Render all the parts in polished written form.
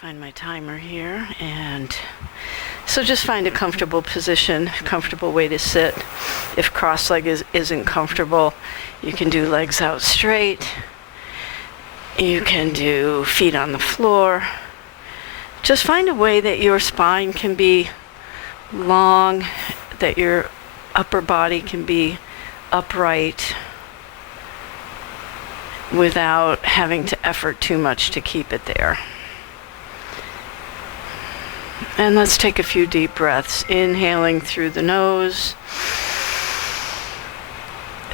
Find my timer here, and so just find a comfortable position, comfortable way to sit. If cross-legged isn't comfortable, you can do legs out straight. You can do feet on the floor. Just find a way that your spine can be long, that your upper body can be upright without having to effort too much to keep it there. And let's take a few deep breaths, inhaling through the nose,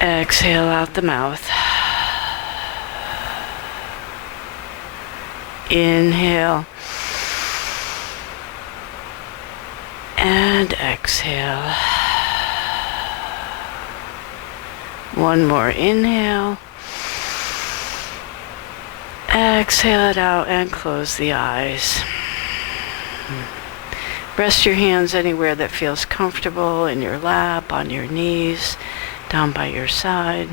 exhale out the mouth. Inhale and exhale. One more inhale. Exhale it out and close the eyes. Rest your hands anywhere that feels comfortable, in your lap, on your knees, down by your side.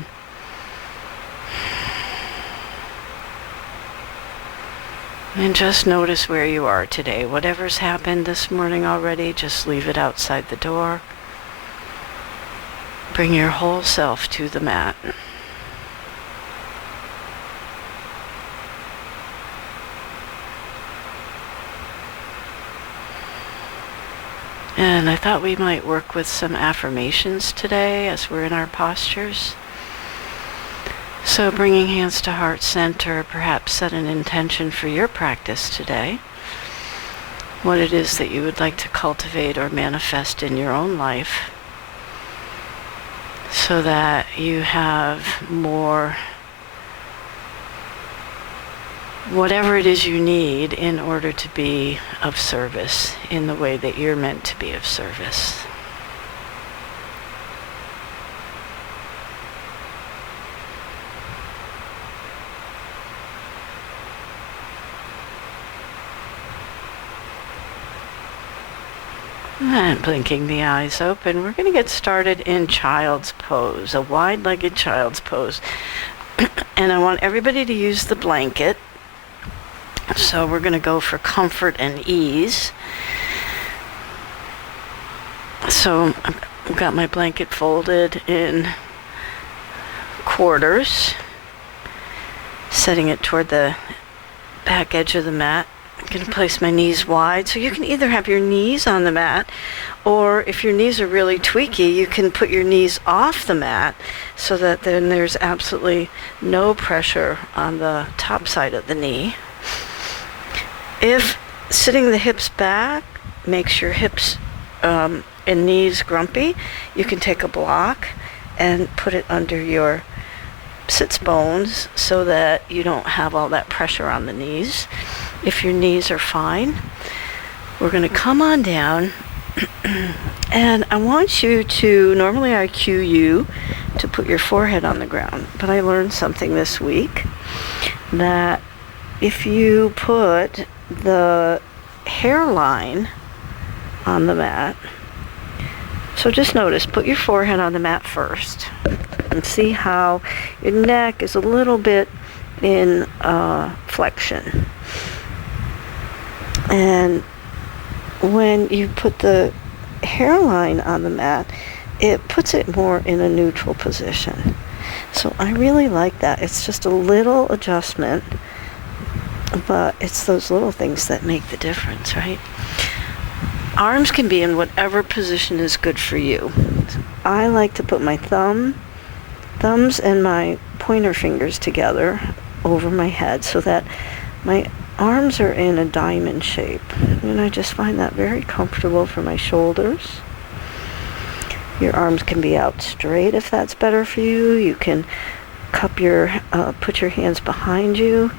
And just notice where you are today. Whatever's happened this morning already, just leave it outside the door. Bring your whole self to the mat. And I thought we might work with some affirmations today as we're in our postures. So bringing hands to heart center, perhaps set an intention for your practice today. What it is that you would like to cultivate or manifest in your own life, so that you have more, whatever it is you need in order to be of service in the way that you're meant to be of service. And blinking the eyes open, we're going to get started in child's pose, a wide-legged child's pose. And I want everybody to use the blanket. So we're going to go for comfort and ease. So I've got my blanket folded in quarters, setting it toward the back edge of the mat. I'm going to place my knees wide. So you can either have your knees on the mat, or if your knees are really tweaky, you can put your knees off the mat so that then there's absolutely no pressure on the top side of the knee. If sitting the hips back makes your hips and knees grumpy, you can take a block and put it under your sits bones so that you don't have all that pressure on the knees. If your knees are fine, we're going to come on down, and I want you to, normally I cue you to put your forehead on the ground, but I learned something this week, that if you put the hairline on the mat, so just notice, put your forehead on the mat first, and see how your neck is a little bit in flexion. And when you put the hairline on the mat, it puts it more in a neutral position. So I really like that. It's just a little adjustment, but it's those little things that make the difference, right? Arms can be in whatever position is good for you. I like to put my thumbs and my pointer fingers together over my head so that my arms are in a diamond shape, and I just find that very comfortable for my shoulders. Your arms can be out straight if that's better for you. You can put your hands behind you,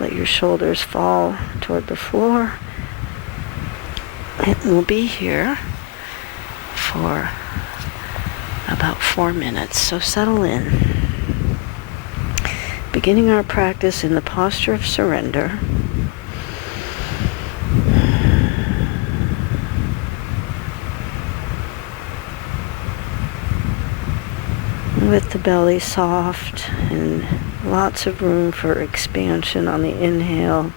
let your shoulders fall toward the floor. And we'll be here for about 4 minutes, so settle in. Beginning our practice in the posture of surrender. With the belly soft and lots of room for expansion on the inhale,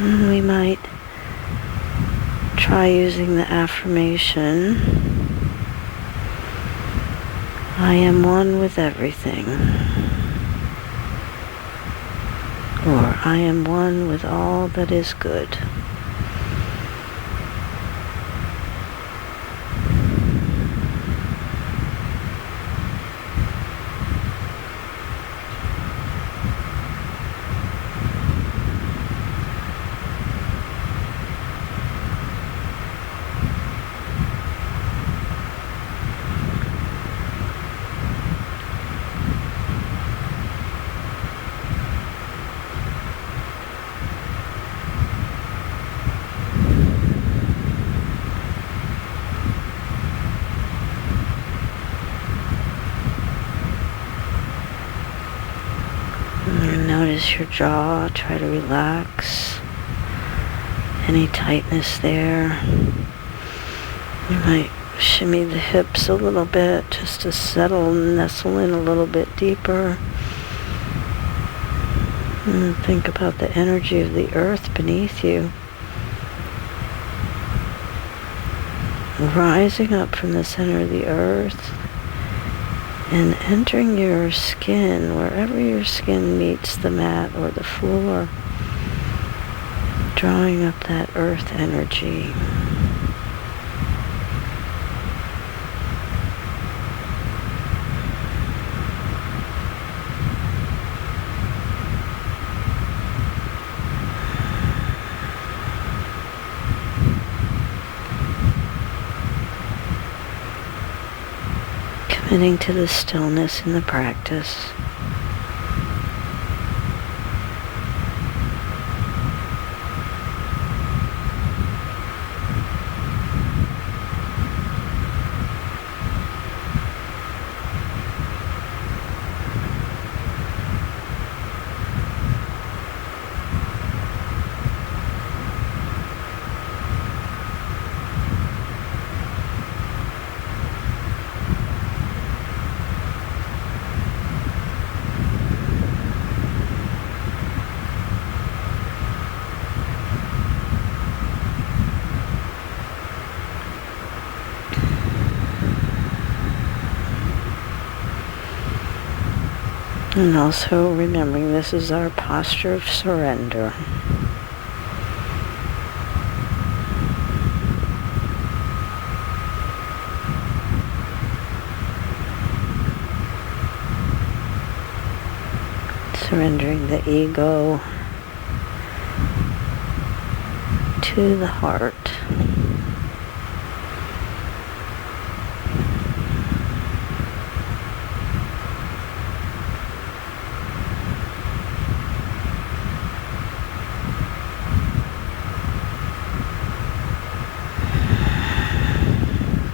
And we might try using the affirmation, I am one with everything, or I am one with all that is good. Notice your jaw, try to relax any tightness there. You might shimmy the hips a little bit just to settle and nestle in a little bit deeper. And think about the energy of the earth beneath you, rising up from the center of the earth and entering your skin, wherever your skin meets the mat or the floor, drawing up that earth energy. Committing to the stillness in the practice. And also remembering this is our posture of surrender. Surrendering the ego to the heart.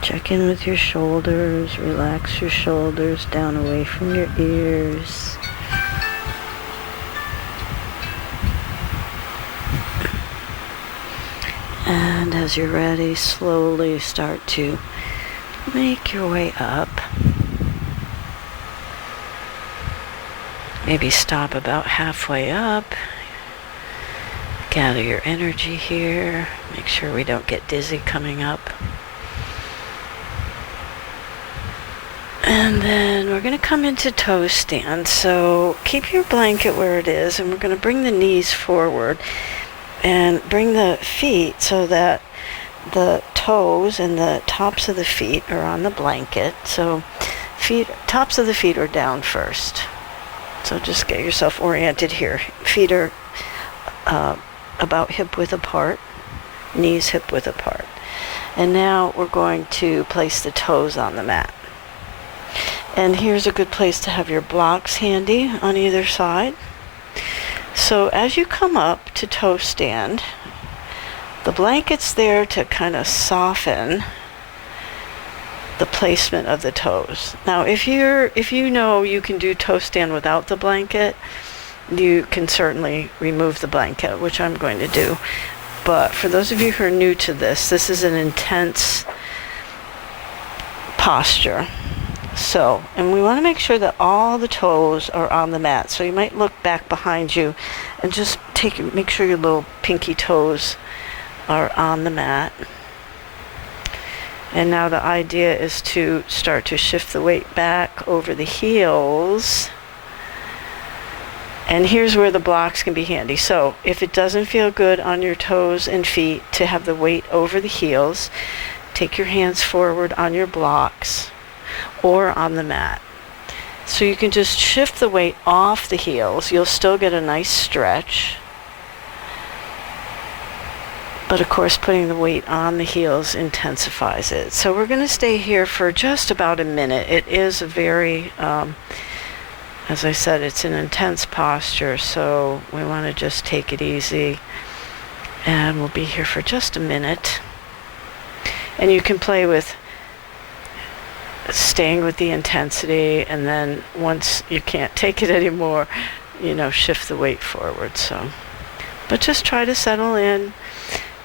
Check in with your shoulders, relax your shoulders down away from your ears. And as you're ready, slowly start to make your way up. Maybe stop about halfway up. Gather your energy here. Make sure we don't get dizzy coming up. And then we're going to come into toe stand. So keep your blanket where it is, and we're going to bring the knees forward and bring the feet so that the toes and the tops of the feet are on the blanket. So tops of the feet are down first. So just get yourself oriented here. Feet are about hip width apart, knees hip width apart. And now we're going to place the toes on the mat. And here's a good place to have your blocks handy on either side. So as you come up to toe stand, the blanket's there to kind of soften the placement of the toes. Now, if you know you can do toe stand without the blanket, you can certainly remove the blanket, which I'm going to do. But for those of you who are new to this, this is an intense posture. So, and we want to make sure that all the toes are on the mat. So you might look back behind you and just make sure your little pinky toes are on the mat. And now the idea is to start to shift the weight back over the heels. And here's where the blocks can be handy. So if it doesn't feel good on your toes and feet to have the weight over the heels, take your hands forward on your blocks or on the mat. So you can just shift the weight off the heels. You'll still get a nice stretch. But of course, putting the weight on the heels intensifies it. So we're going to stay here for just about a minute. It is a very, as I said, it's an intense posture, so we want to just take it easy. And we'll be here for just a minute. And you can play with staying with the intensity, and then once you can't take it anymore, shift the weight forward. So, but just try to settle in.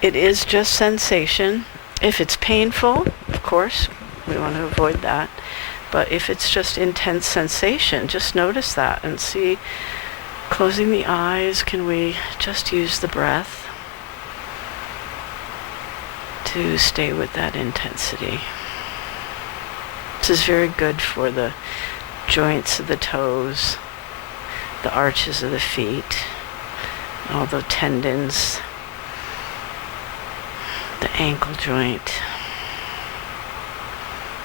It is just sensation. If it's painful, of course, we want to avoid that. But if it's just intense sensation, just notice that and see, closing the eyes, can we just use the breath to stay with that intensity? This is very good for the joints of the toes, the arches of the feet, all the tendons, the ankle joint.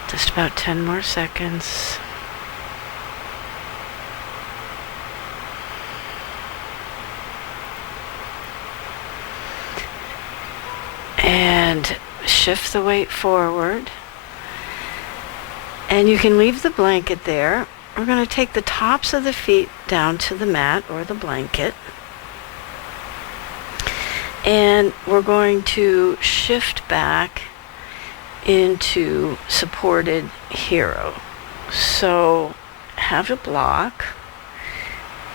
Just about 10 more seconds. And shift the weight forward. And you can leave the blanket there. We're going to take the tops of the feet down to the mat or the blanket. And we're going to shift back into supported hero. So have a block.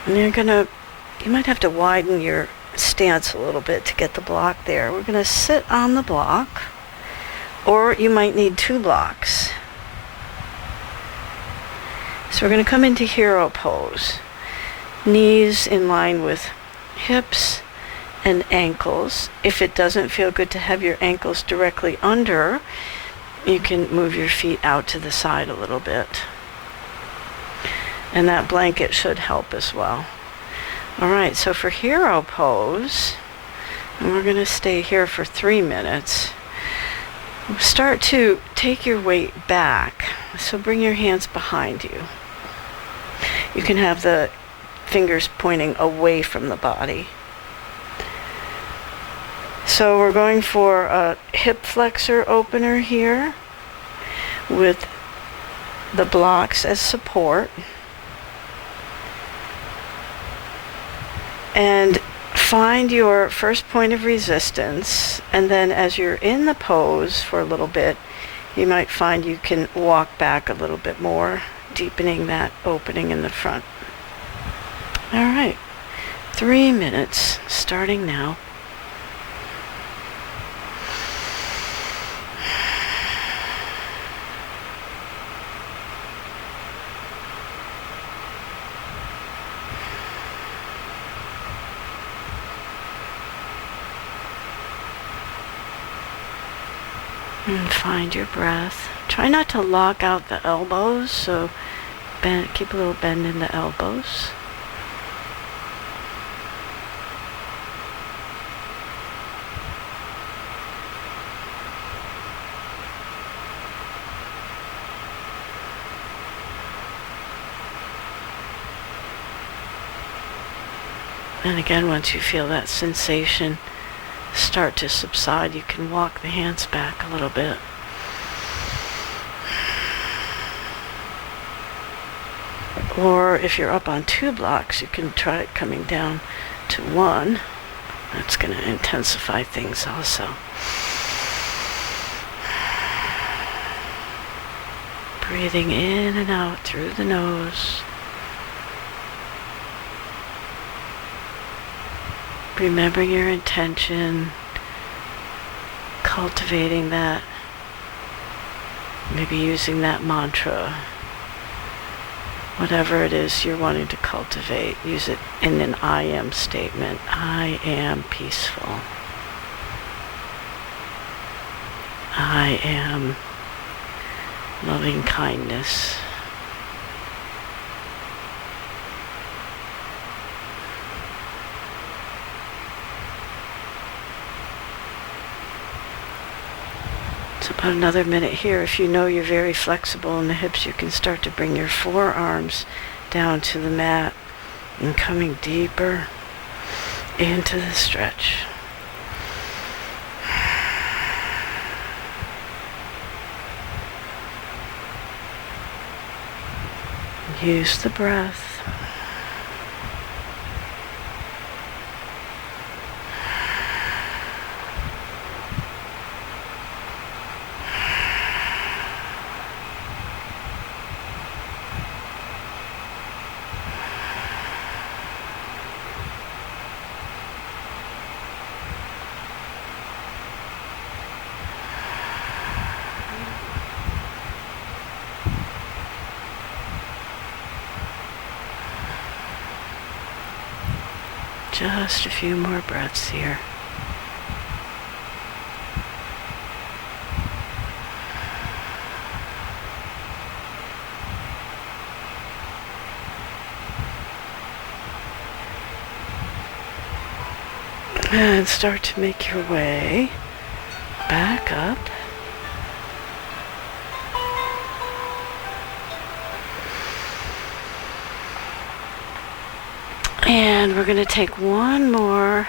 And you might have to widen your stance a little bit to get the block there. We're going to sit on the block, or you might need 2 blocks. So we're going to come into hero pose. Knees in line with hips and ankles. If it doesn't feel good to have your ankles directly under, you can move your feet out to the side a little bit. And that blanket should help as well. All right, so for hero pose, and we're going to stay here for 3 minutes. Start to take your weight back. So bring your hands behind you. You can have the fingers pointing away from the body. So we're going for a hip flexor opener here with the blocks as support. And find your first point of resistance, and then as you're in the pose for a little bit, you might find you can walk back a little bit more, deepening that opening in the front. All right, 3 minutes starting now. And find your breath. Try not to lock out the elbows, so keep a little bend in the elbows. And again, once you feel that sensation start to subside, you can walk the hands back a little bit. Or if you're up on 2 blocks, you can try it coming down to 1. That's going to intensify things also. Breathing in and out through the nose. Remembering your intention, cultivating that, maybe using that mantra Whatever it is you're wanting to cultivate, use it in an I am statement. I am peaceful. I am loving kindness. So about another minute here. If you know you're very flexible in the hips, you can start to bring your forearms down to the mat and coming deeper into the stretch. Use the breath. Just a few more breaths here. And start to make your way back up. And we're going to take one more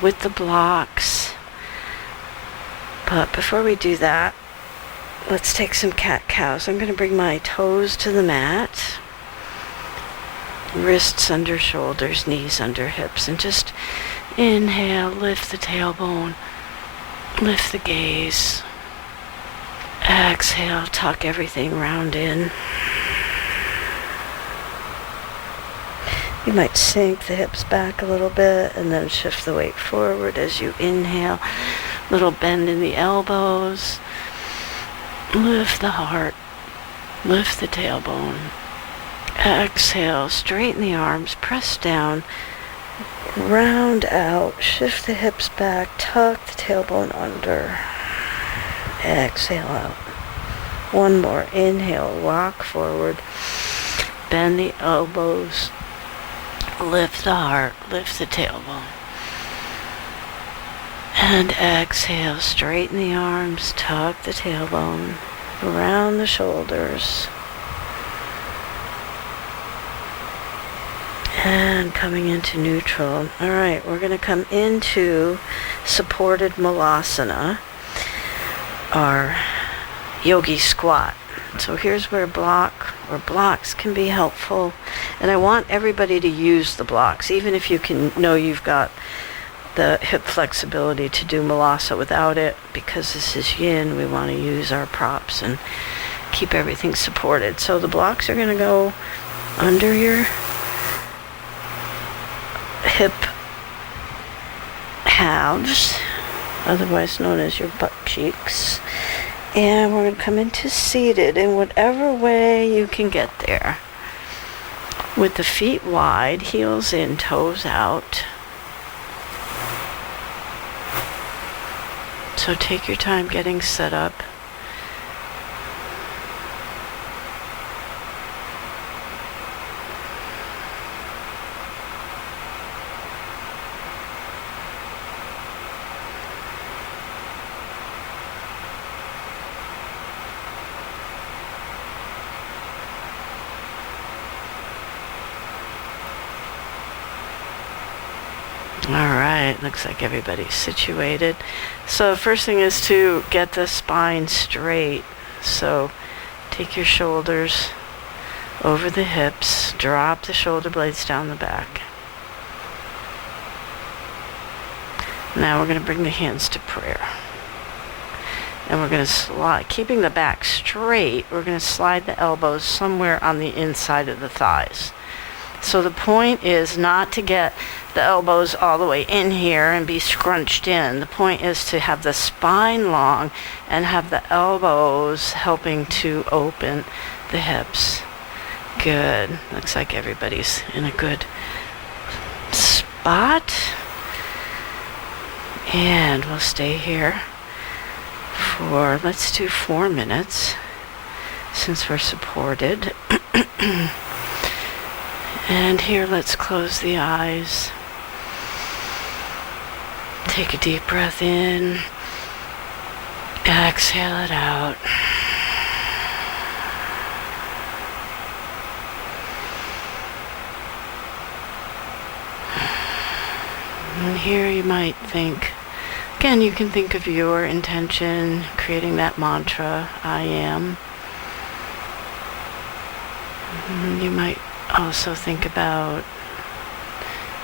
with the blocks. But before we do that, let's take some cat-cows. I'm going to bring my toes to the mat. Wrists under shoulders, knees under hips. And just inhale, lift the tailbone, lift the gaze. Exhale, tuck everything round in. You might sink the hips back a little bit and then shift the weight forward as you inhale. Little bend in the elbows. Lift the heart. Lift the tailbone. Exhale, straighten the arms, press down, round out, shift the hips back, tuck the tailbone under. Exhale out. One more. Inhale, rock forward. Bend the elbows. Lift the heart, lift the tailbone. And exhale, straighten the arms, tuck the tailbone, around the shoulders. And coming into neutral. All right, we're going to come into supported malasana, our yogi squat. So here's where blocks can be helpful. And I want everybody to use the blocks, even if you know you've got the hip flexibility to do malasa without it. Because this is yin, we want to use our props and keep everything supported. So the blocks are going to go under your hip halves, otherwise known as your butt cheeks. And we're going to come into seated in whatever way you can get there. With the feet wide, heels in, toes out. So take your time getting set up. All right, looks like everybody's situated. So the first thing is to get the spine straight. So take your shoulders over the hips, drop the shoulder blades down the back. Now we're going to bring the hands to prayer. And we're going to slide, keeping the back straight, we're going to slide the elbows somewhere on the inside of the thighs. So the point is not to get the elbows all the way in here and be scrunched in. The point is to have the spine long and have the elbows helping to open the hips. Good. Looks like everybody's in a good spot. And we'll stay here for, let's do 4 minutes since we're supported. And here, let's close the eyes. Take a deep breath in. Exhale it out. And here you might think, again, you can think of your intention, creating that mantra, I am. You might also think about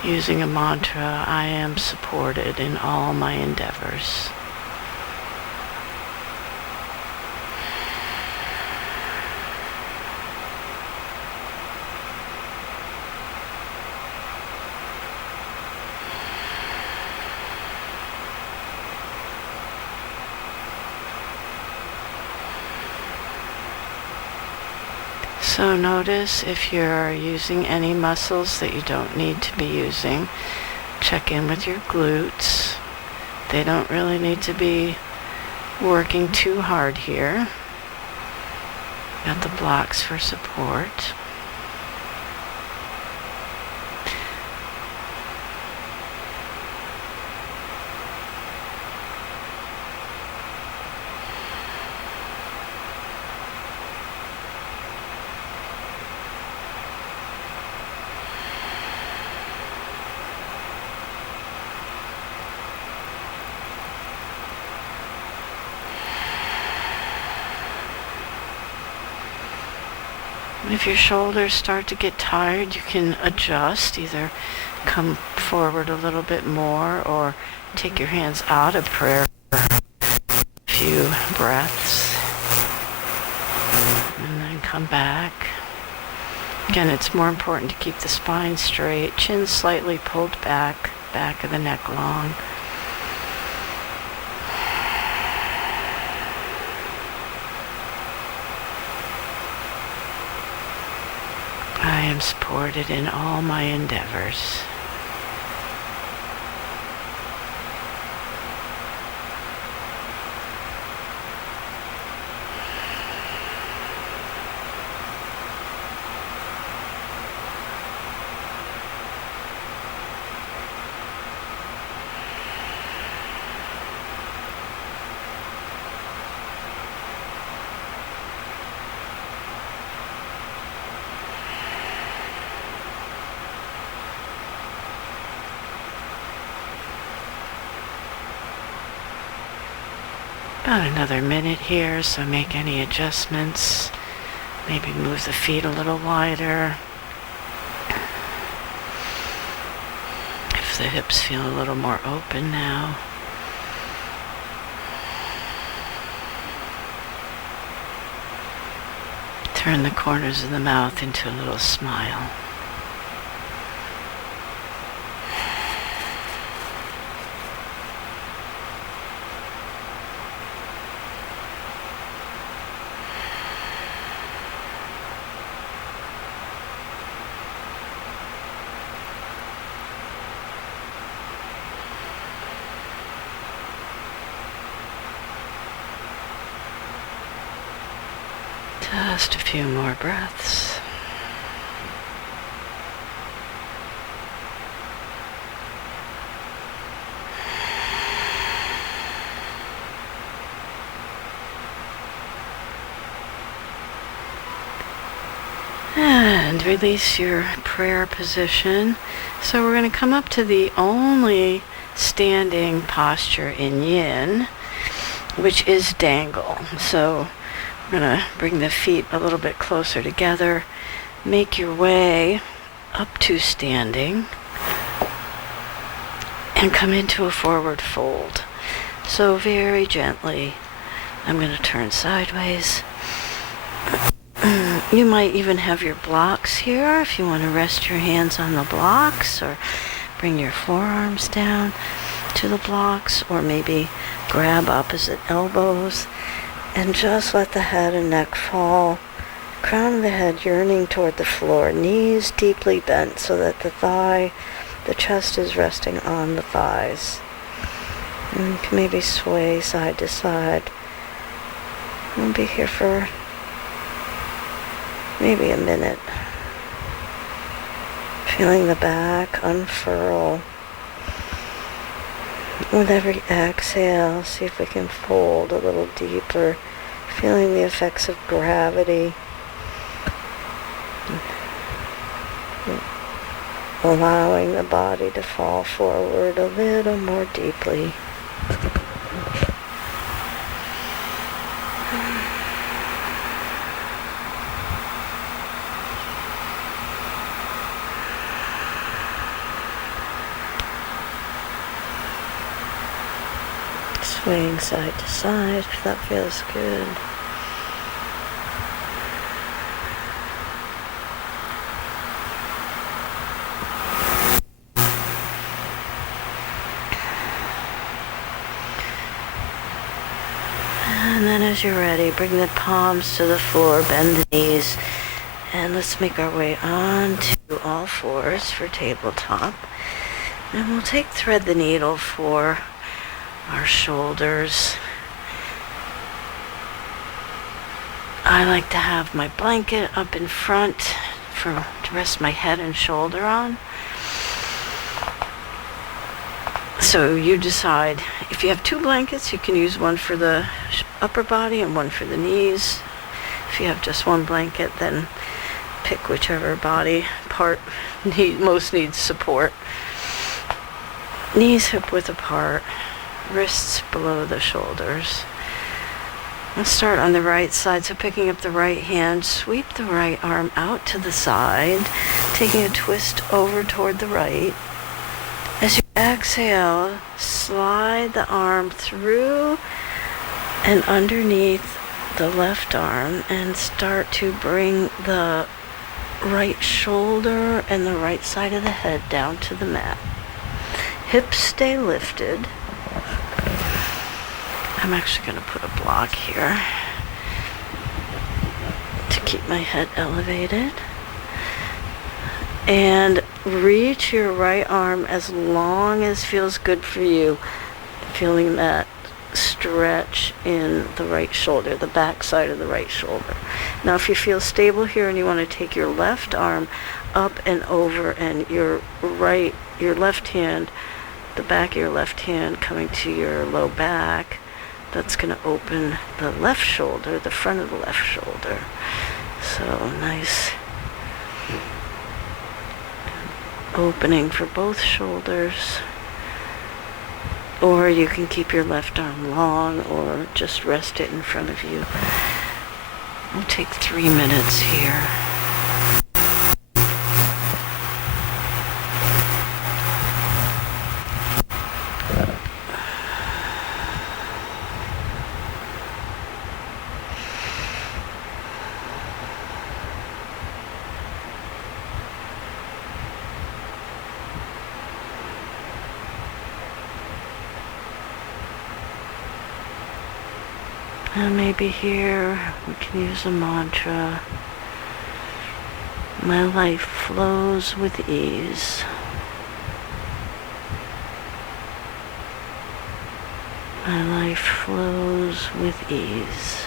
using a mantra, I am supported in all my endeavors. So notice if you're using any muscles that you don't need to be using. Check in with your glutes. They don't really need to be working too hard here. Got the blocks for support. If your shoulders start to get tired, you can adjust, either come forward a little bit more or take your hands out of prayer for a few breaths and then come back. Again, it's more important to keep the spine straight, chin slightly pulled back, back of the neck long. I am supported in all my endeavors. About another minute here, so make any adjustments. Maybe move the feet a little wider. If the hips feel a little more open now. Turn the corners of the mouth into a little smile. Just a few more breaths. And release your prayer position. So we're going to come up to the only standing posture in Yin, which is dangle. So we're going to bring the feet a little bit closer together. Make your way up to standing and come into a forward fold. So very gently, I'm going to turn sideways. You might even have your blocks here if you want to rest your hands on the blocks, or bring your forearms down to the blocks, or maybe grab opposite elbows and just let the head and neck fall Crown of the head yearning toward the floor, knees deeply bent so that the chest is resting on the thighs. And you can maybe sway side to side. We'll be here for maybe a minute. Feeling the back unfurl. With every exhale, see if we can fold a little deeper. Feeling the effects of gravity. Allowing the body to fall forward a little more deeply. Swaying side to side if that feels good. And then as you're ready, bring the palms to the floor, bend the knees, and let's make our way onto all fours for tabletop. And we'll thread the needle for our shoulders. I like to have my blanket up in front to rest my head and shoulder on. So you decide. If you have two blankets, you can use one for the upper body and one for the knees. If you have just one blanket, then pick whichever body part most needs support. Knees hip width apart, wrists below the shoulders. Let's start on the right side. So picking up the right hand, sweep the right arm out to the side, taking a twist over toward the right. As you exhale, slide the arm through and underneath the left arm and start to bring the right shoulder and the right side of the head down to the mat. Hips stay lifted. I'm actually going to put a block here to keep my head elevated. And reach your right arm as long as feels good for you. Feeling that stretch in the right shoulder, the back side of the right shoulder. Now if you feel stable here and you want to take your left arm up and over and your left hand, the back of your left hand coming to your low back, that's going to open the left shoulder, the front of the left shoulder. So nice opening for both shoulders. Or you can keep your left arm long or just rest it in front of you. We'll take 3 minutes here. And maybe here we can use a mantra. My life flows with ease. My life flows with ease.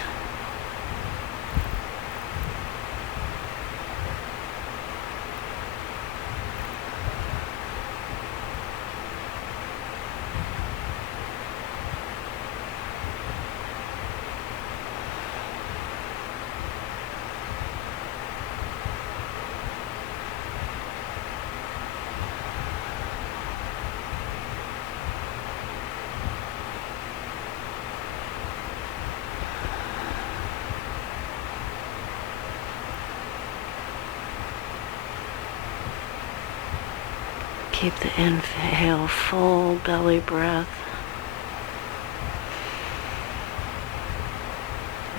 Keep the inhale, full belly breath.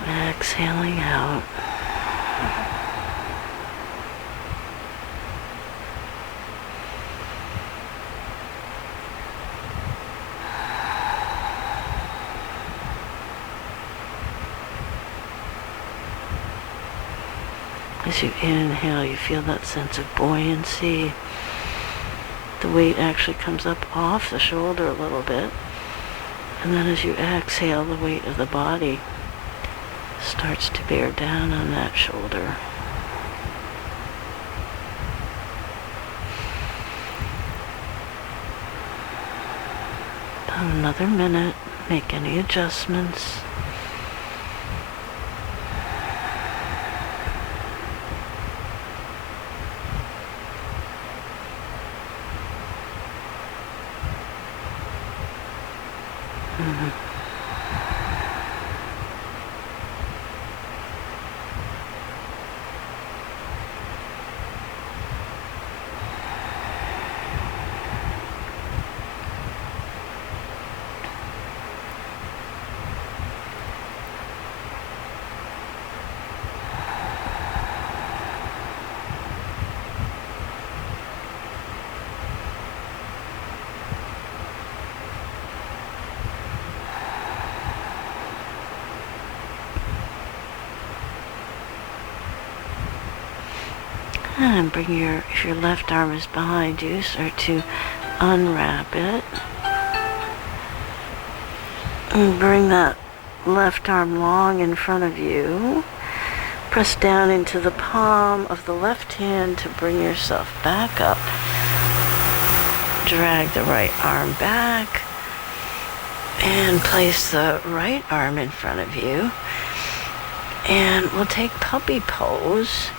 Exhaling out. As you inhale, you feel that sense of buoyancy. The weight actually comes up off the shoulder a little bit. And then as you exhale, the weight of the body starts to bear down on that shoulder. About another minute, make any adjustments. And bring if your left arm is behind you, start to unwrap it. And bring that left arm long in front of you. Press down into the palm of the left hand to bring yourself back up. Drag the right arm back. And place the right arm in front of you. And we'll take puppy pose.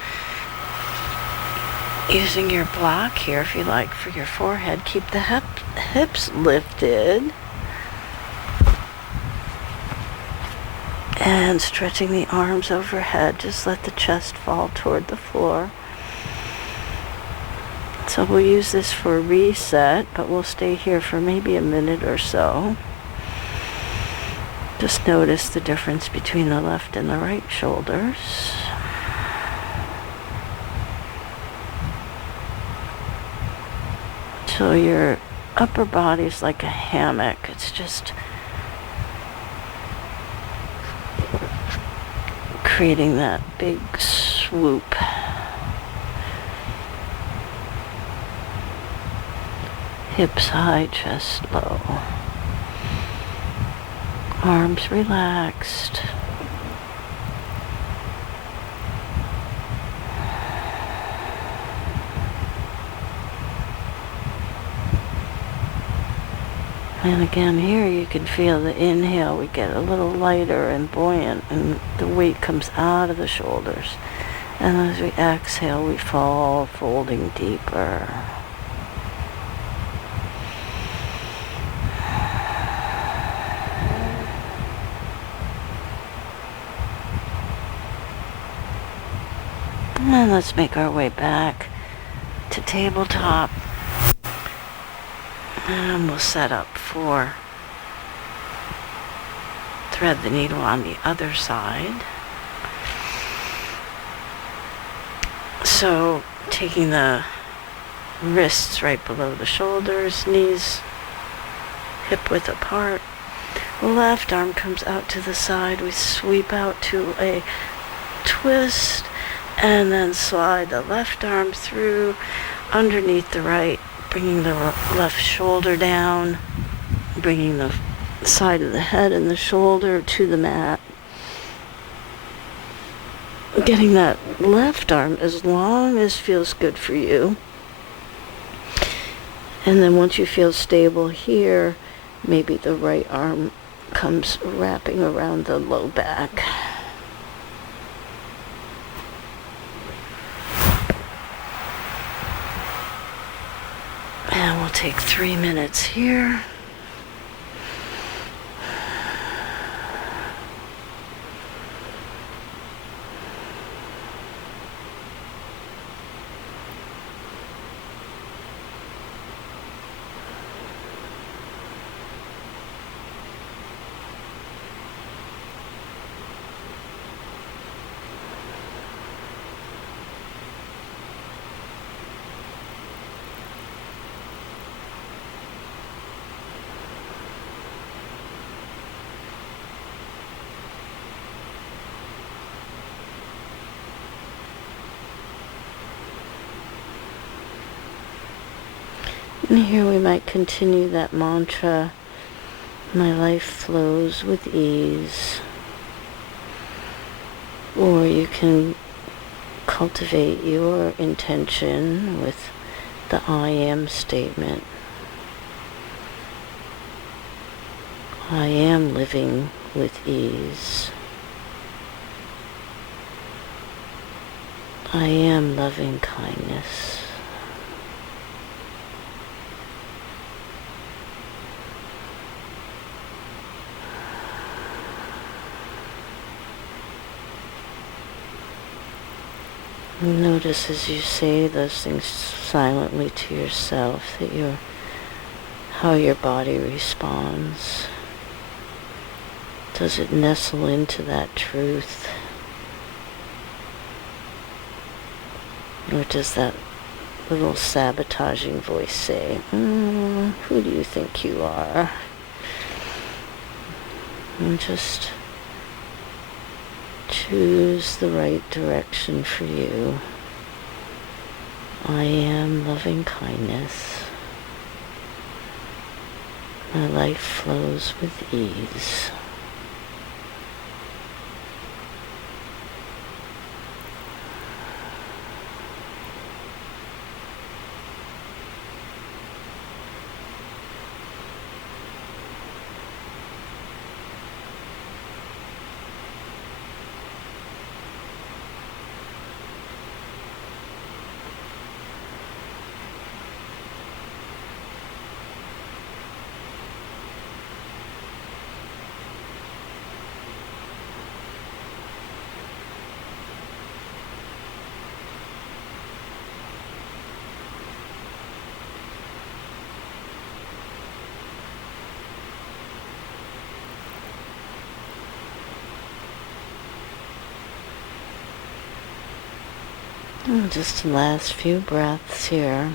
Using your block here, if you like, for your forehead. Keep the hips lifted. And stretching the arms overhead. Just let the chest fall toward the floor. So we'll use this for a reset, but we'll stay here for maybe a minute or so. Just notice the difference between the left and the right shoulders. So your upper body is like a hammock. It's just creating that big swoop. Hips high, chest low. Arms relaxed. And again, here you can feel the inhale. We get a little lighter and buoyant, and the weight comes out of the shoulders. And as we exhale, we fall, folding deeper. And let's make our way back to tabletop. And we'll set up for thread the needle on the other side. So taking the wrists right below the shoulders, knees hip width apart. The left arm comes out to the side. We sweep out to a twist and then slide the left arm through underneath the right. Bringing the left shoulder down, bringing the side of the head and the shoulder to the mat. Getting that left arm as long as feels good for you. And then once you feel stable here, maybe the right arm comes wrapping around the low back. And we'll take 3 minutes here. And here we might continue that mantra, my life flows with ease. Or you can cultivate your intention with the I am statement. I am living with ease. I am loving kindness. Notice as you say those things silently to yourself that how your body responds. Does it nestle into that truth? Or does that little sabotaging voice say, who do you think you are? And just choose the right direction for you. I am loving kindness. My life flows with ease. And just the last few breaths here.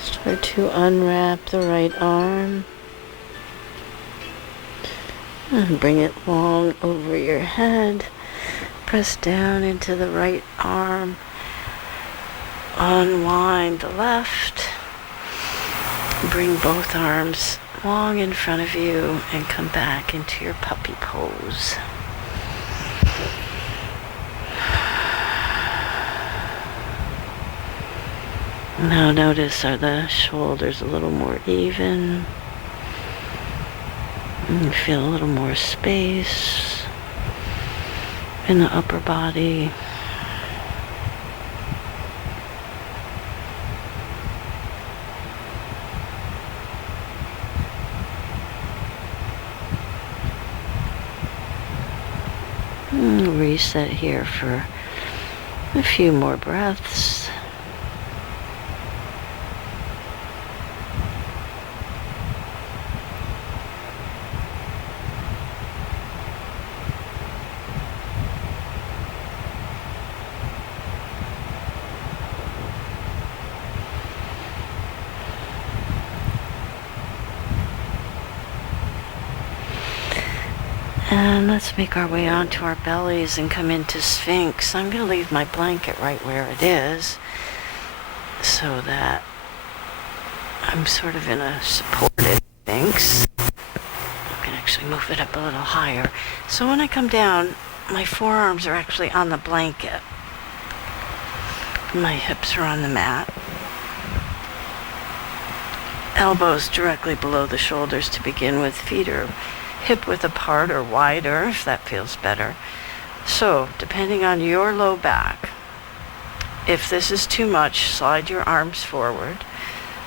Start to unwrap the right arm and bring it long over your head. Press down into the right arm. Unwind the left. Bring both arms long in front of you and come back into your puppy pose. Now notice, are the shoulders a little more even? And you feel a little more space in the upper body. And reset here for a few more breaths. And let's make our way onto our bellies and come into Sphinx. I'm going to leave my blanket right where it is so that I'm sort of in a supported Sphinx. I can actually move it up a little higher. So when I come down, my forearms are actually on the blanket. My hips are on the mat. Elbows directly below the shoulders to begin with. Feet are hip width apart or wider if that feels better. So, depending on your low back, if this is too much, slide your arms forward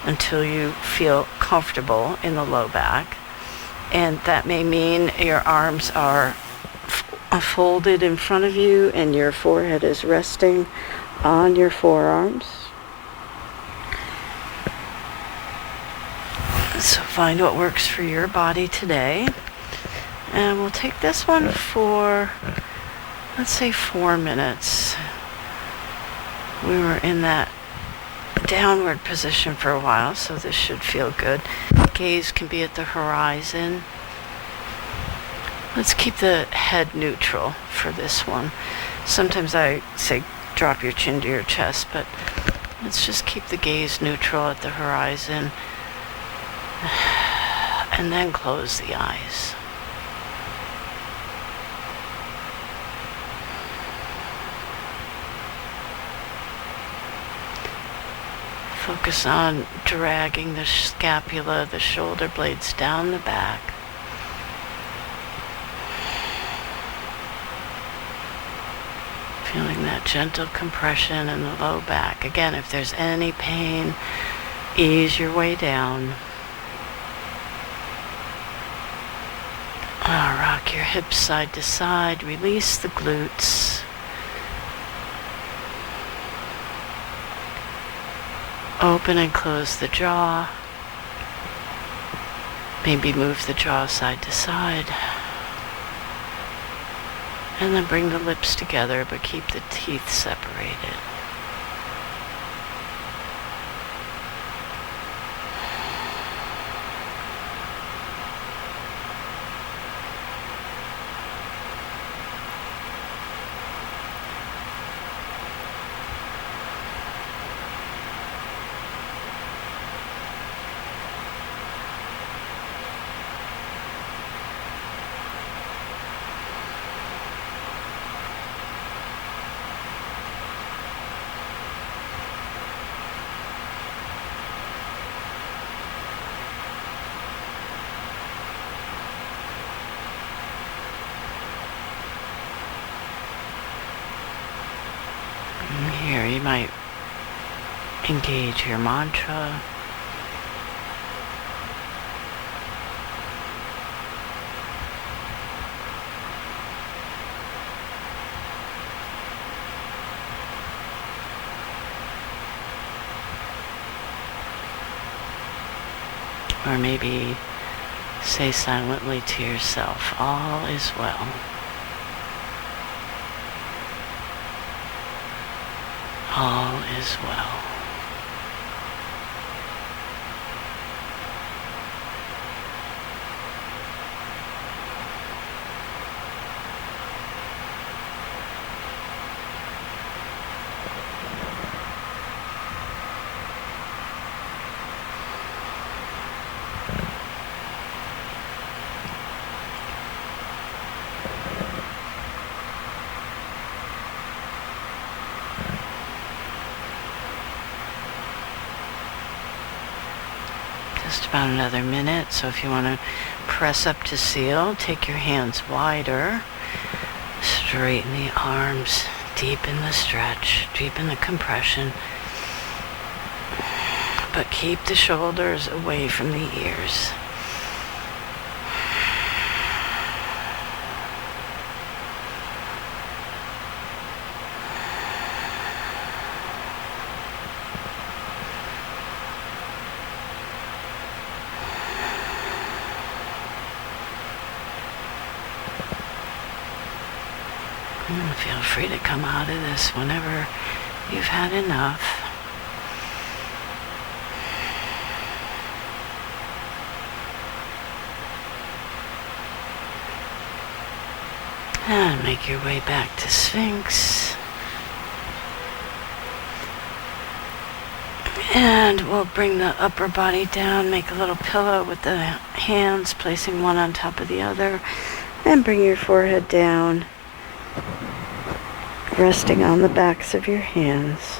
until you feel comfortable in the low back. And that may mean your arms are folded in front of you and your forehead is resting on your forearms. So find what works for your body today. And we'll take this one for, let's say, 4 minutes. We were in that downward position for a while, so this should feel good. Gaze can be at the horizon. Let's keep the head neutral for this one. Sometimes I say drop your chin to your chest, but let's just keep the gaze neutral at the horizon. And then close the eyes. Focus on dragging the scapula, the shoulder blades down the back. Feeling that gentle compression in the low back. Again, if there's any pain, ease your way down. Rock your hips side to side. Release the glutes. Open and close the jaw. Maybe move the jaw side to side. And then bring the lips together, but keep the teeth separated. Here you might engage your mantra. Or maybe say silently to yourself, all is well. All is well. Just about another minute, so if you want to press up to seal, take your hands wider, straighten the arms, deepen the stretch, deepen the compression, but keep the shoulders away from the ears. Feel free to come out of this whenever you've had enough. And make your way back to Sphinx. And we'll bring the upper body down, make a little pillow with the hands, placing one on top of the other. And bring your forehead down, resting on the backs of your hands.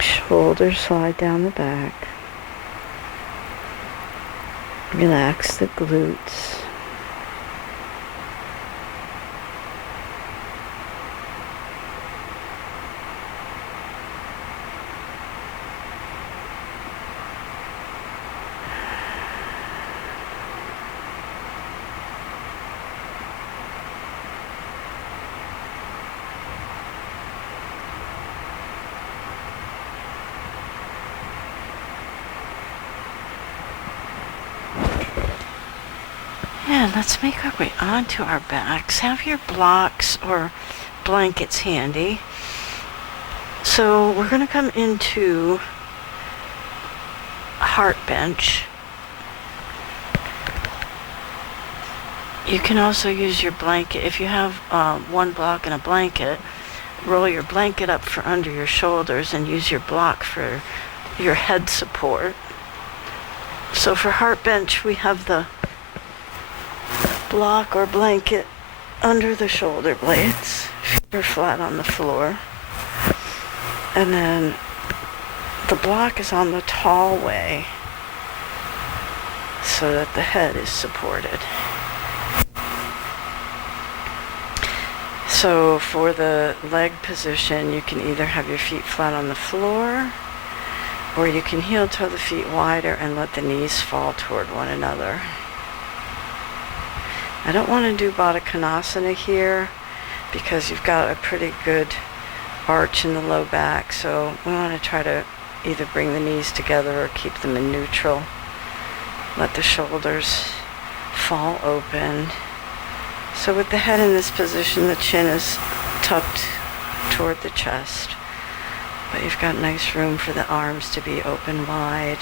Shoulders slide down the back. Relax the glutes. And let's make our way onto our backs. Have your blocks or blankets handy. So we're going to come into heart bench. You can also use your blanket. If you have one block and a blanket, roll your blanket up for under your shoulders and use your block for your head support. So for heart bench, we have the block or blanket under the shoulder blades. Feet are flat on the floor. And then the block is on the tall way so that the head is supported. So for the leg position, you can either have your feet flat on the floor, or you can heel toe the feet wider and let the knees fall toward one another. I don't want to do Baddha Konasana here because you've got a pretty good arch in the low back, so we want to try to either bring the knees together or keep them in neutral. Let the shoulders fall open. So with the head in this position, the chin is tucked toward the chest, but you've got nice room for the arms to be open wide.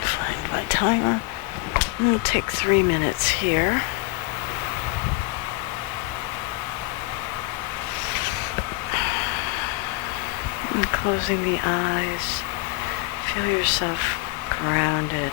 Find my timer. It'll take 3 minutes here. And closing the eyes, feel yourself grounded.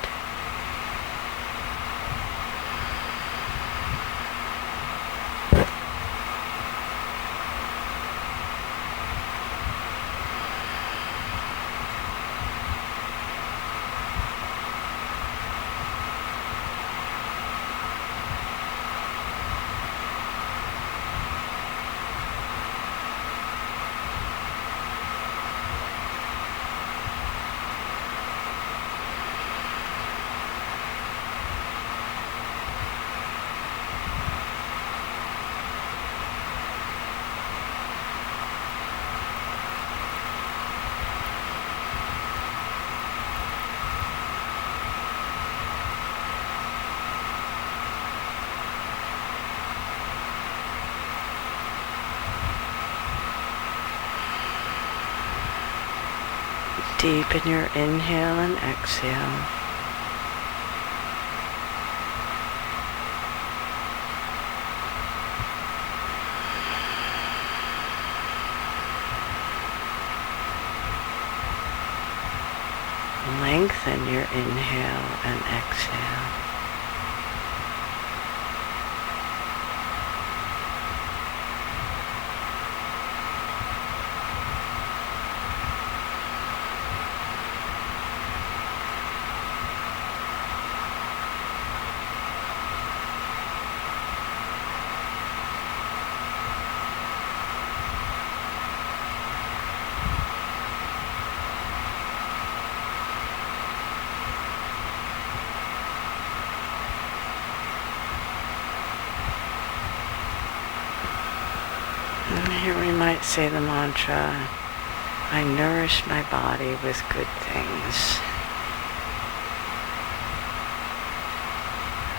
Deepen your inhale and exhale. Lengthen your inhale and exhale. And here we might say the mantra, I nourish my body with good things.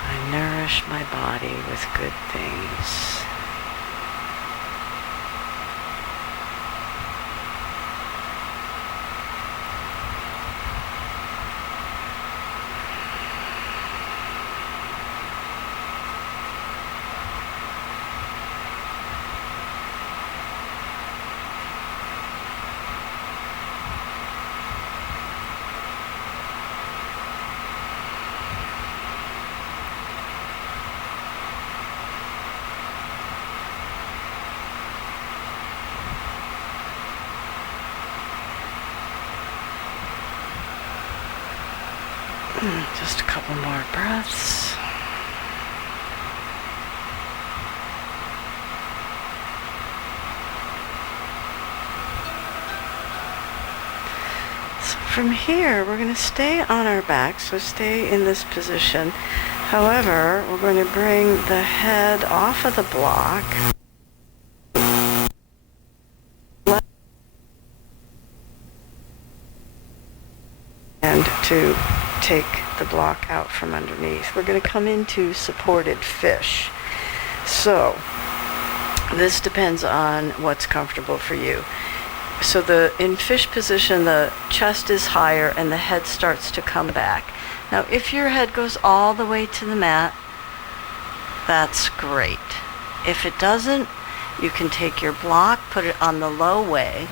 I nourish my body with good things. Just a couple more breaths. So from here, we're going to stay on our back, so stay in this position. However, we're going to bring the head off of the block. And to take the block out from underneath. We're going to come into supported fish. So this depends on what's comfortable for you. So in fish position, the chest is higher and the head starts to come back. Now if your head goes all the way to the mat, that's great. If it doesn't, you can take your block, put it on the low way,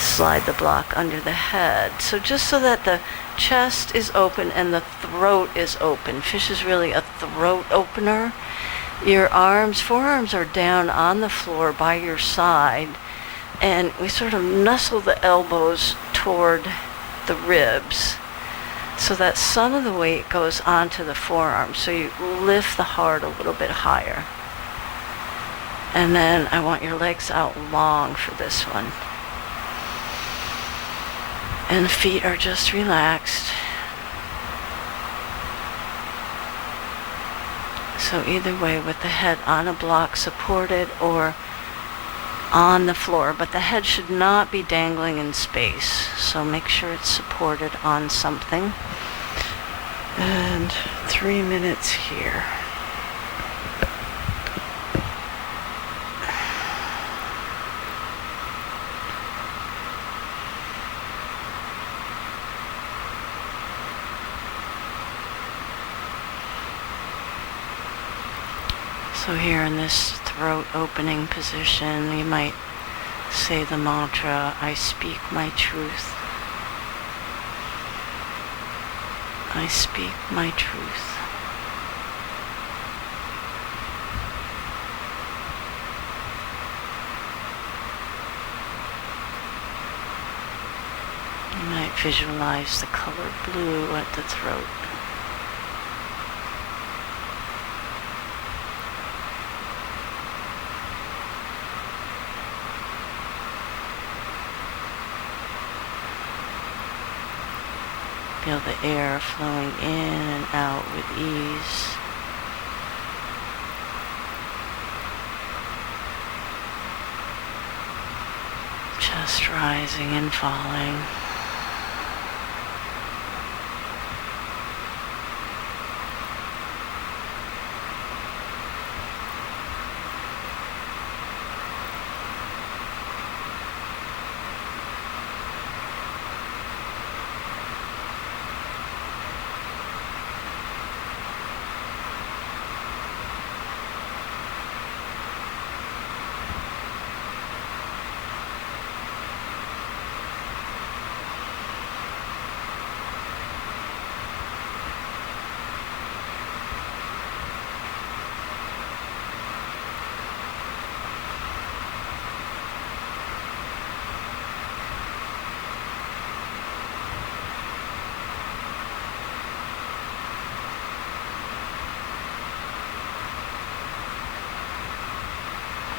slide the block under the head. So just so that the chest is open and the throat is open. Fish is really a throat opener. Your forearms are down on the floor by your side, and we sort of nestle the elbows toward the ribs so that some of the weight goes onto the forearms. So you lift the heart a little bit higher. And then I want your legs out long for this one. And the feet are just relaxed. So either way, with the head on a block supported or on the floor, but the head should not be dangling in space. So make sure it's supported on something. And 3 minutes here. So here in this throat opening position, you might say the mantra, I speak my truth. I speak my truth. You might visualize the color blue at the throat. Feel the air flowing in and out with ease. Chest rising and falling.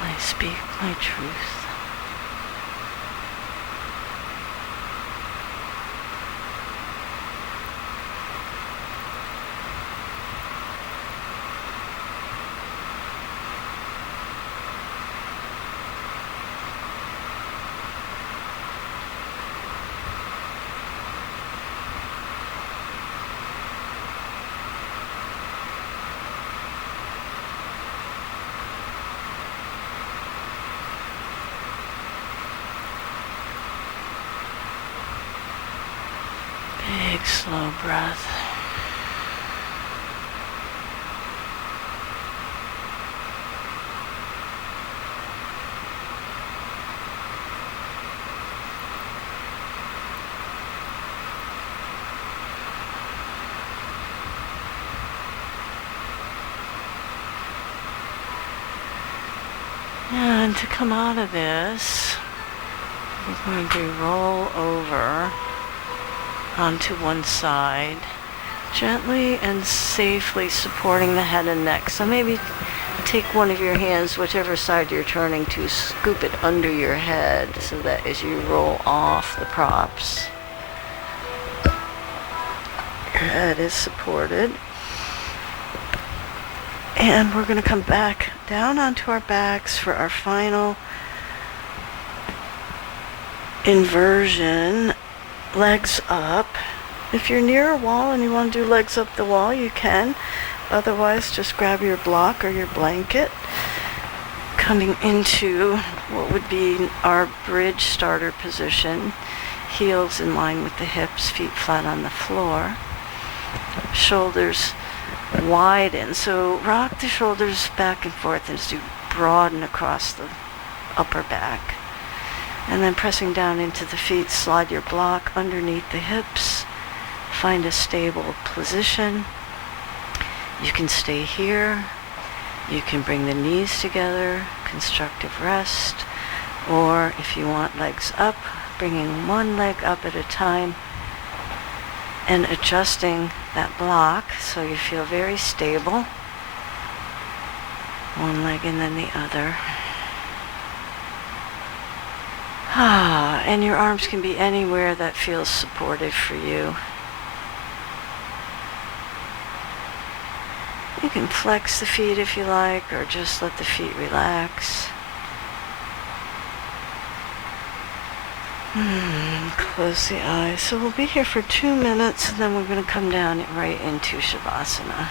I speak my truth. Big, slow breath. And to come out of this, we're going to roll over onto one side, gently and safely supporting the head and neck. So maybe take one of your hands, whichever side you're turning to, scoop it under your head so that as you roll off the props, your head is supported. And we're going to come back down onto our backs for our final inversion. Legs up. If you're near a wall and you want to do legs up the wall, you can. Otherwise, just grab your block or your blanket. Coming into what would be our bridge starter position. Heels in line with the hips, feet flat on the floor. Shoulders widen. So rock the shoulders back and forth as you broaden across the upper back. And then pressing down into the feet, slide your block underneath the hips. Find a stable position. You can stay here. You can bring the knees together, constructive rest. Or if you want legs up, bringing one leg up at a time and adjusting that block so you feel very stable. One leg and then the other. And your arms can be anywhere that feels supportive for you. You can flex the feet if you like, or just let the feet relax. Close the eyes. So we'll be here for 2 minutes, and then we're going to come down right into Shavasana.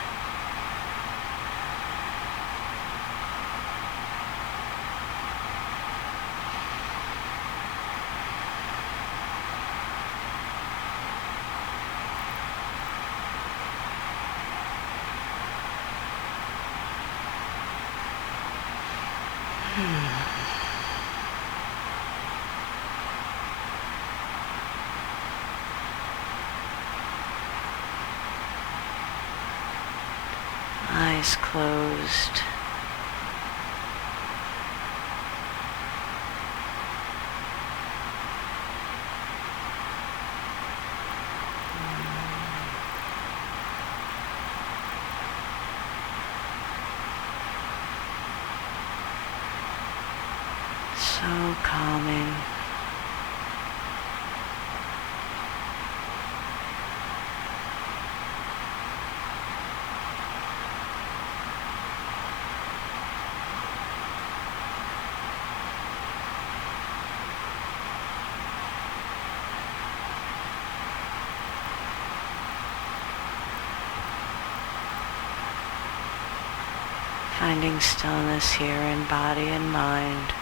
Eyes closed. So calming. Finding stillness here in body and mind.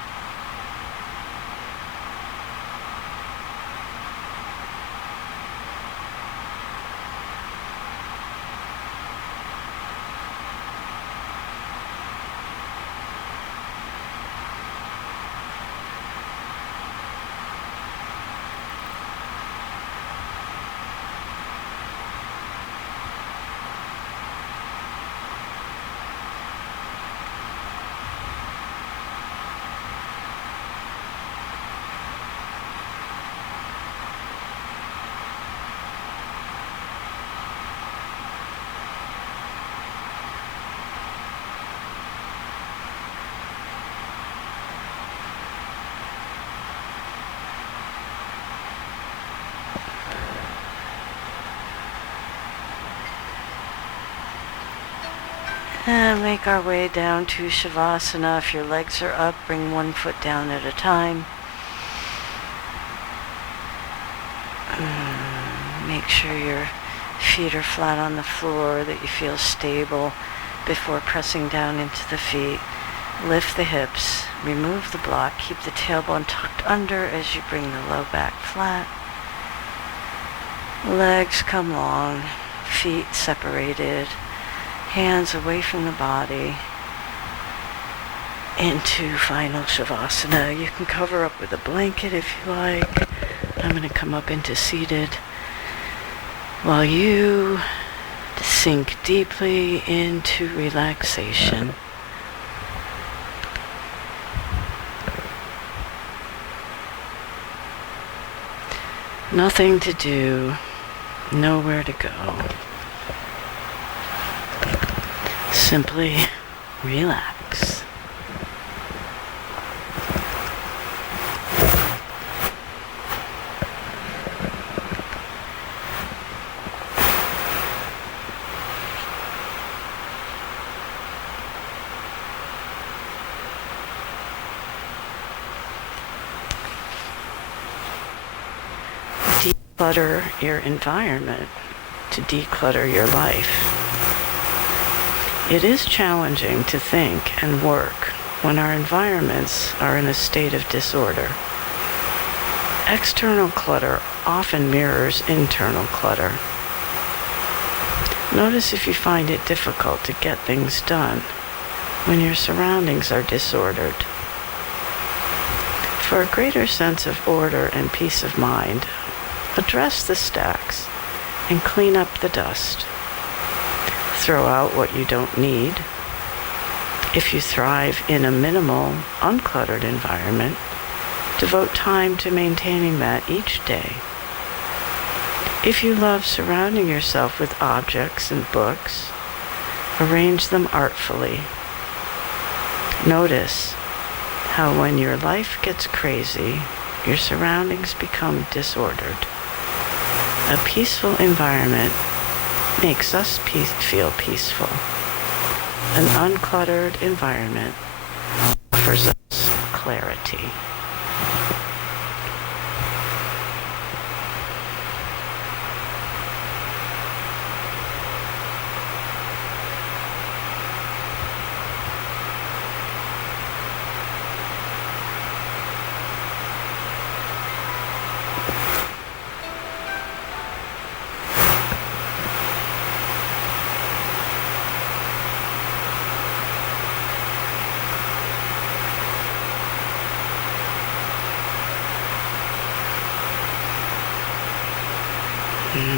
And make our way down to Shavasana. If your legs are up, bring one foot down at a time. Make sure your feet are flat on the floor, that you feel stable before pressing down into the feet. Lift the hips, remove the block, keep the tailbone tucked under as you bring the low back flat. Legs come long, feet separated. Hands away from the body into final Shavasana. You can cover up with a blanket if you like. I'm going to come up into seated while you sink deeply into relaxation. Nothing to do, nowhere to go. Simply relax. Declutter your environment to declutter your life. It is challenging to think and work when our environments are in a state of disorder. External clutter often mirrors internal clutter. Notice if you find it difficult to get things done when your surroundings are disordered. For a greater sense of order and peace of mind, address the stacks and clean up the dust. Throw out what you don't need. If you thrive in a minimal, uncluttered environment, devote time to maintaining that each day. If you love surrounding yourself with objects and books, arrange them artfully. Notice how when your life gets crazy, your surroundings become disordered. A peaceful environment makes us feel peaceful. An uncluttered environment offers us clarity.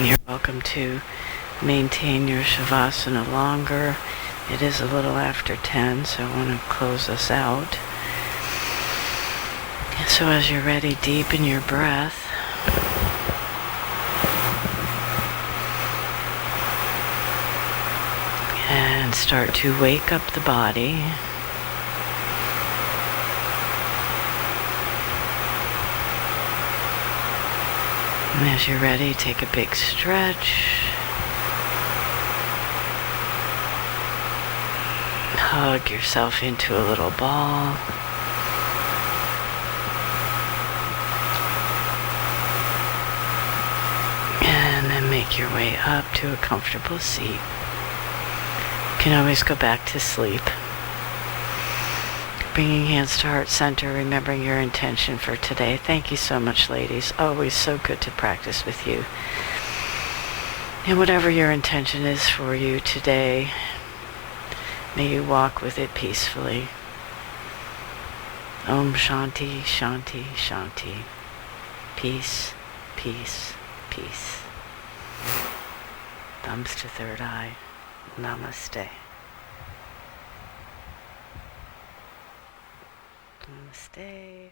You're welcome to maintain your Shavasana longer. It is a little after 10, so I want to close us out. And so as you're ready, deepen your breath. And start to wake up the body. And as you're ready, take a big stretch. Hug yourself into a little ball. And then make your way up to a comfortable seat. You can always go back to sleep. Bringing hands to heart center, remembering your intention for today. Thank you so much, ladies. Always so good to practice with you. And whatever your intention is for you today, may you walk with it peacefully. Om Shanti, Shanti, Shanti. Peace, peace, peace. Thumbs to third eye. Namaste. Namaste.